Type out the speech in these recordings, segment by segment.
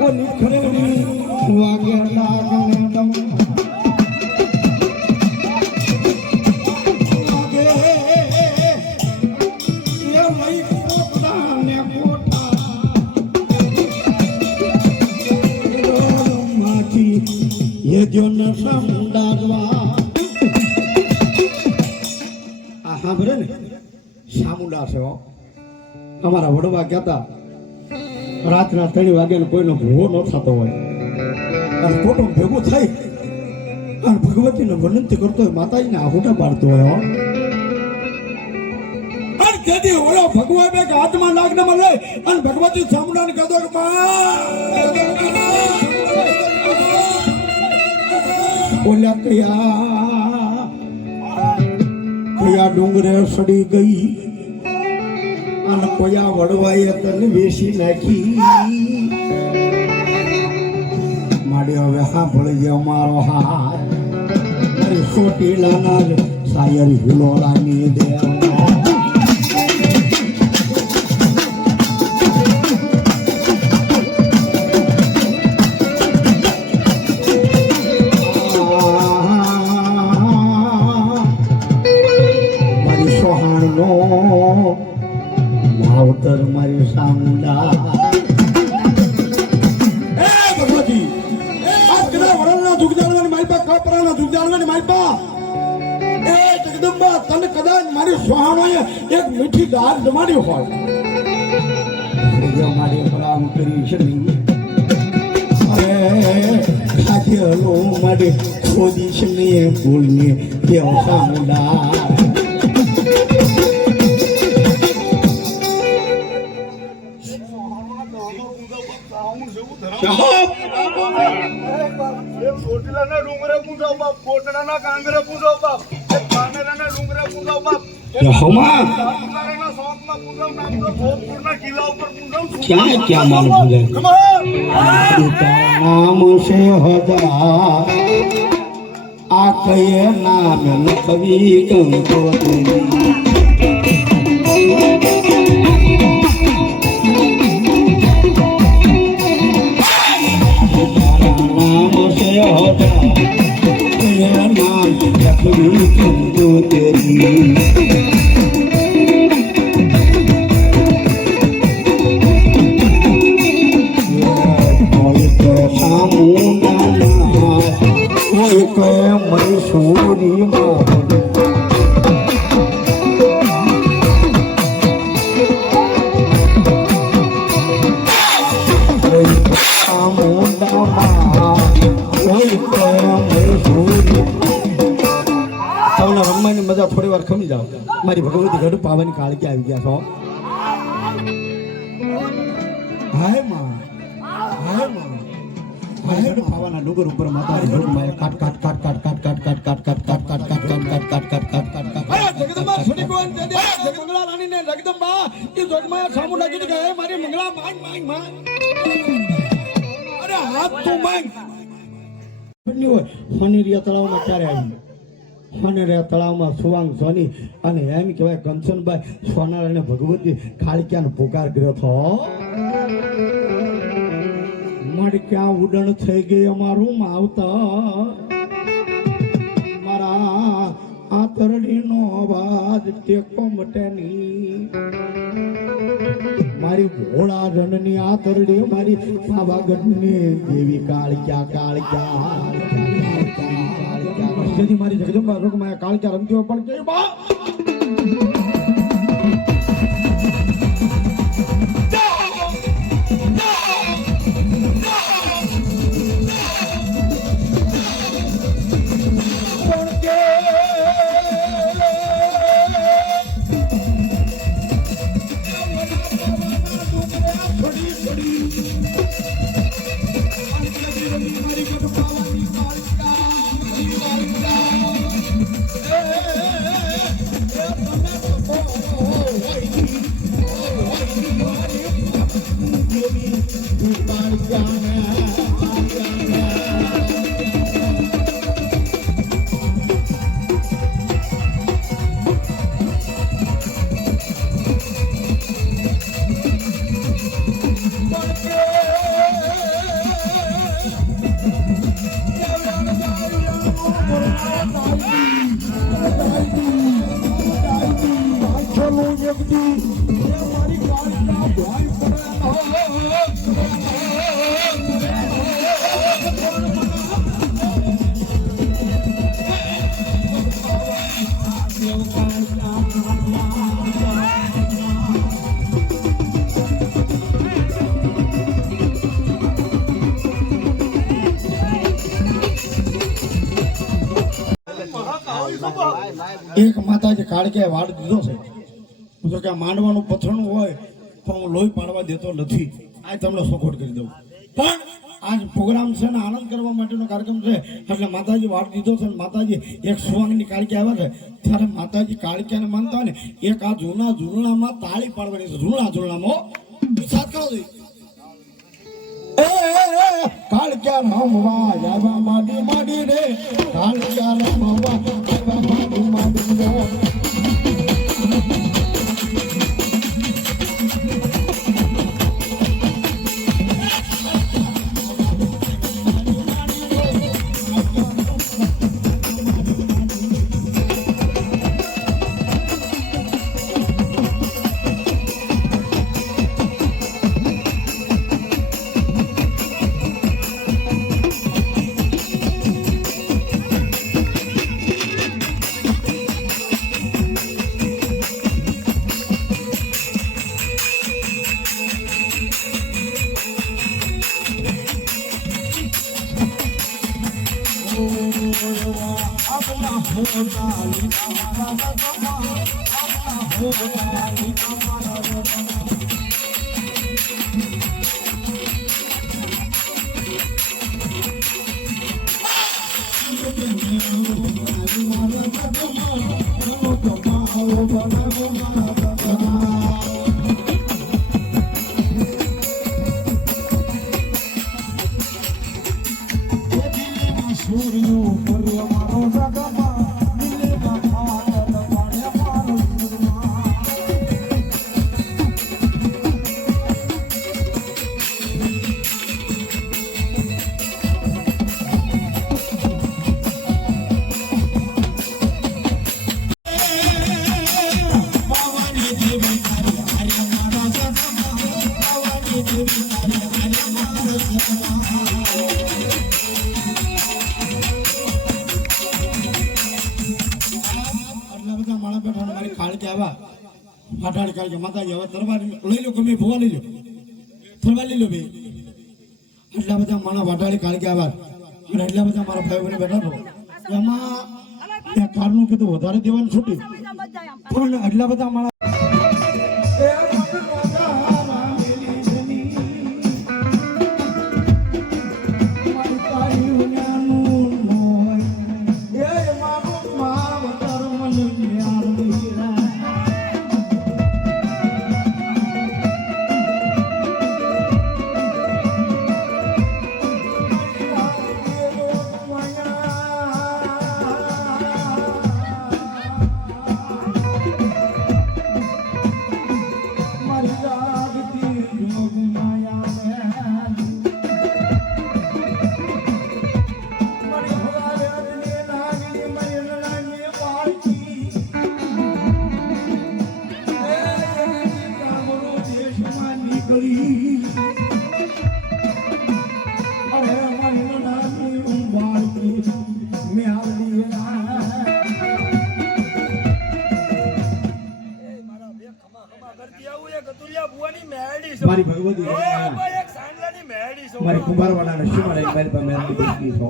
ઓલી ખરેડી વાગે લાગને દમ વાગે એ લઈ કોટા ને કોટા માથી એ જો ન સમડાડવા આ સાંભળે ને સામુંડા છે અમારા વડવા કહેતા રાતના 3 વાગ્યાનો કોઈનો ભૂવો ન થતો હોય અને કુટુંબ ભેગું થઈ અને ભગવતીને વિનંતી કરતો હોય માતાજીને આહુટા પાડતો હોય અને તેથી ઓલો ભગવા બે હાથમાં નાગનામાં લઈ અને ભગવતી સામુંડાને કહેતો કે ઓલા કયા ડુંગરે સડી ગઈ અને કોયા વડવાએ તને વેસી નાખી માડી હવે સાંભળી ગયો મારો હાથ અરે સોટીલાના સાયર હિલોરાની દેવ માવતર મારી સામુંડા એ ભગવતી આ કદા વડલના દુગજાળવાની મારી પા કપરાના દુગજાળવાની મારી પા એ જગદંબા તને કદાચ મારી સોહાણોએ એક મીઠી દાળ જમાડી હોય શ્રીજો મારી પ્રામ કરી છે અરે ખાજલો મારી ખોદીશ ને ભૂલને દેવ સામુંડા ચોટીલાના ડુંગરે પૂજો બાપ કોટડાના કાંગરે પૂજો બાપ કાનેરાના ડુંગરે પૂજો બાપ સાપુતારાના શોખમાં પૂજો નામ તો ભોજપુરના કિલ્લા ઉપર પૂજો ક્યાં ક્યાં માલ પૂજે નામ છે હજા આ કયે નામ લખવી કંકોત્રી મૈસૂરી રમવાની મજા થોડી વાર ખમી જાવ મારી ભગવતી ઘડું પાવાની કાળકી આવી ગયા છો હાય માં ઘડું પાવાના ડુંગર ઉપર માતાજી ઘડું મારે કાટ કાટ કાટ કાટ કાટ કાટ કાટ કાટ કાટ કાટ કાટ કાટ કાટ કાટ કાટ કાટ કાટ કાટ જગદંબા સુની કોણ છે જગમંગલા રાણી ને જગદંબા એ જોગમાં સામુંડા કીધું કે મારી મંગલા માંગ માંગ માંગ અરે હાથ તું માંગ ફનીરિયા તળાવમાં ક્યારે આવી ફનીરિયા તળાવમાં સુવાંગ સોની અને એમ કહેવાય કંચનભાઈ સોનારાયણ ભગવતી ખાળક્યાનો પુકાર કર્યો હતો મડક્યા ઉડણ થઈ ગઈ અમારું માવતર મારા આતરડીનો અવાજ ટેકો મટેની મારી ભોળા રણની આતરડી મારી પાવાગઢની દેવી કાળક્યા મારી જગદંબા રોગમાં કાળક્યા રમતી પણ કે બા શક્તિ એ મારી કાળના ભોય એક માતાજી કાળકે વાડ દીધો છે જો કે માંડવાનું પથરણું હોય તો હું લોહી પાડવા દેતો નથી આ તમને સપોર્ટ કરી દઉં પણ આજ પ્રોગ્રામ છે ને આનંદ કરવા માટેનો કાર્યક્રમ છે એટલે માતાજી વાડ દીધો છે માતાજી એક સુવાંગની કાળકે આવે છે ત્યારે માતાજી કાળકેને માનતા હોય ને એક આ જૂના ઝૂલણામાં તાળી પાડવાની છે ઝૂલણામાં સાથ કરો છો કાળક્યા રમવા જાવા માડી માડી રે કાળક્યા રમવા જાવા માડી માડી રે ફાટાડી કાઢ માતાજી હવે તરવાર લઈ લો ગમે ભૂવા લઈ લો તરવાર લઈ લો બે એટલા બધા માણા વાટાડી કાઢ આવા અને એટલા બધા મારા ભાઈ બહેનો બેઠા છો એમાં કારનું કીધું વધારે દેવાનું છૂટી પણ એટલા બધા માણા મારી ભગવતી મારી કુંભારવાળાને શું મળે મારી પાસે મેં દીકરી છો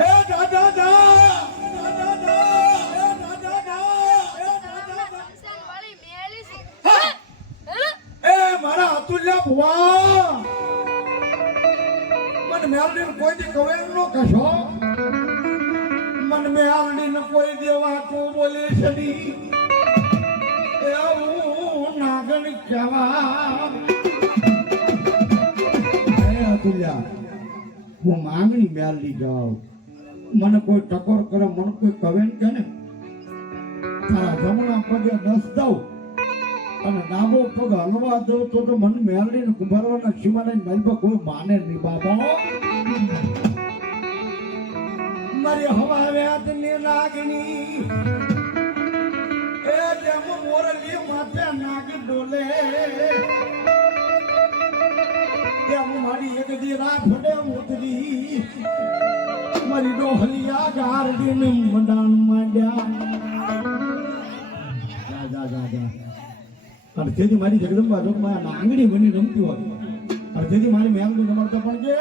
એ દાદા એ મારા અતુલ્યા ભુવા મને મેલડી કોઈ દી કવેર નો કશો મને મેલડી કોઈ દેવા કો બોલે છડી નાગન કહેવા અતુલ્યા હું માંગણી મેલડી જાઉં મને કોઈ ટકોર કરે મને કોઈ કવે કે ને તારા જમણા પગે દસ દઉં અને ડાબો પગ હલવા દઉં તો મને મેલડી ને કુંભારવાના સીમાને નલબા કોઈ માને નહીં બાબા મારી હવા વ્યાત ની લાગણી એ જેમ મોરલી માથે નાગ ડોલે તેમ મારી એક દી રાત ફડે ઉતરી મારી ડોહલિયા ગારડીને મંડાણ માંડ્યા જા જા જા અને તેથી મારી જગદંબા જોગમાં નાંગડી બની રમતી હોય અને તેથી મારી મેમડી રમતા પણ કે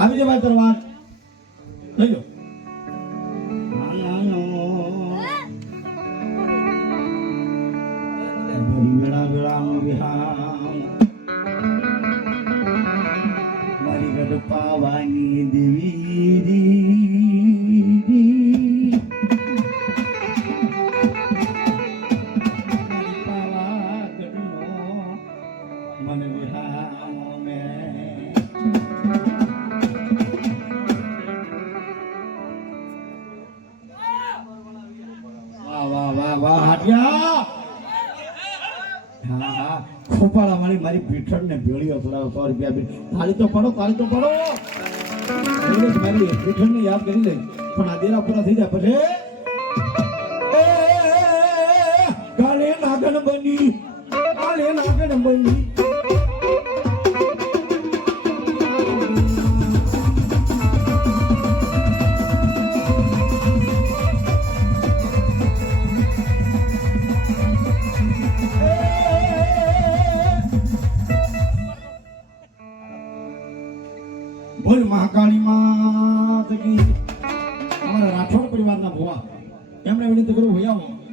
આવી જે ભાઈ તરવા લઈ લો વેળા વેળા વિહામ મારી ગઢ પાવાની દેવી પાવા ગઢનો મને વિહામ વાહ હાટિયા હા હા ખોપાળા મારી મારી પીઠણ ને ભેળીઓ થોડા 100 રૂપિયા બી તાળી તો પડો મારી પીઠણ ને યાદ કરી લે પણ આ દેરા પૂરા થઈ જાય પછી કાલે નાગણ બની બોલ મહાકાળી માત કી અમારા રાઠોડ પરિવારના ભુવા એમણે વિનંતી કરું ભૈયા